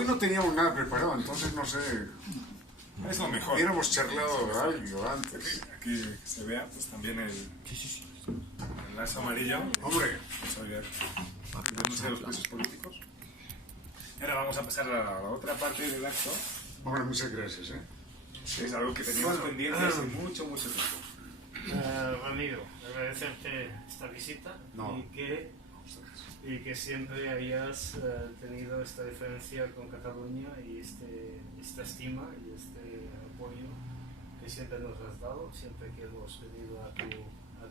Hoy no teníamos nada preparado, entonces no sé. Es lo mejor. Hubiéramos charlado algo antes. Aquí se vea, pues también el lazo amarillo. Hombre. Vamos a ver. Vamos a ver los presos políticos. Y ahora vamos a pasar a la otra parte del acto. Hombre, muchas gracias, ¿eh? Es algo que teníamos pendiente hace mucho tiempo. Ramiro, agradecerte esta visita y que siempre hayas tenido esta diferencia con Cataluña y esta estima y este apoyo que siempre nos has dado, siempre que hemos venido a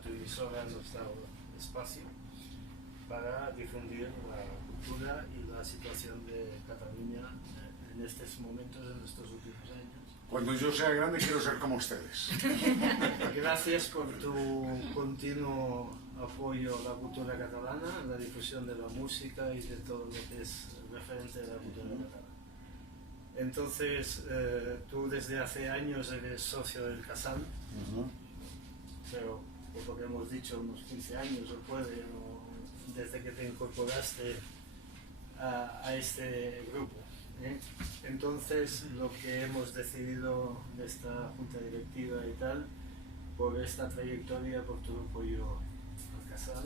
tu emisora nos has dado espacio para difundir la cultura y la situación de Cataluña en estos momentos, en estos últimos años. Cuando yo sea grande quiero ser como ustedes. Gracias por tu continuo apoyo a la cultura catalana, la difusión de la música y de todo lo que es referente a la cultura catalana. Entonces, tú desde hace años eres socio del Casal, pero por lo que hemos dicho, unos 15 años o puede, desde que te incorporaste a este grupo. Entonces, lo que hemos decidido de esta junta directiva y tal, por esta trayectoria, por tu apoyo al Casal,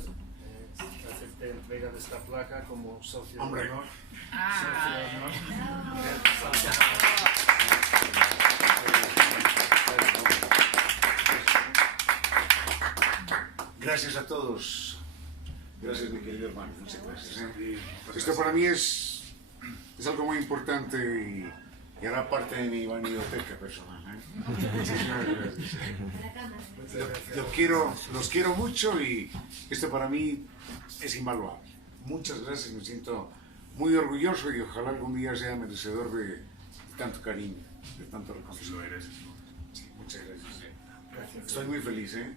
hacerte entrega de esta placa como socio de honor. Gracias a todos. Gracias, mi querido hermano. Muchas gracias. Esto para mí es algo muy importante y hará parte de mi vanidoteca personal. Muchísimas gracias. Los quiero mucho y esto para mí es invaluable. Muchas gracias, me siento muy orgulloso y ojalá algún día sea merecedor de tanto cariño, de tanto reconocimiento. Sí, muchas gracias. Estoy muy feliz, ¿eh?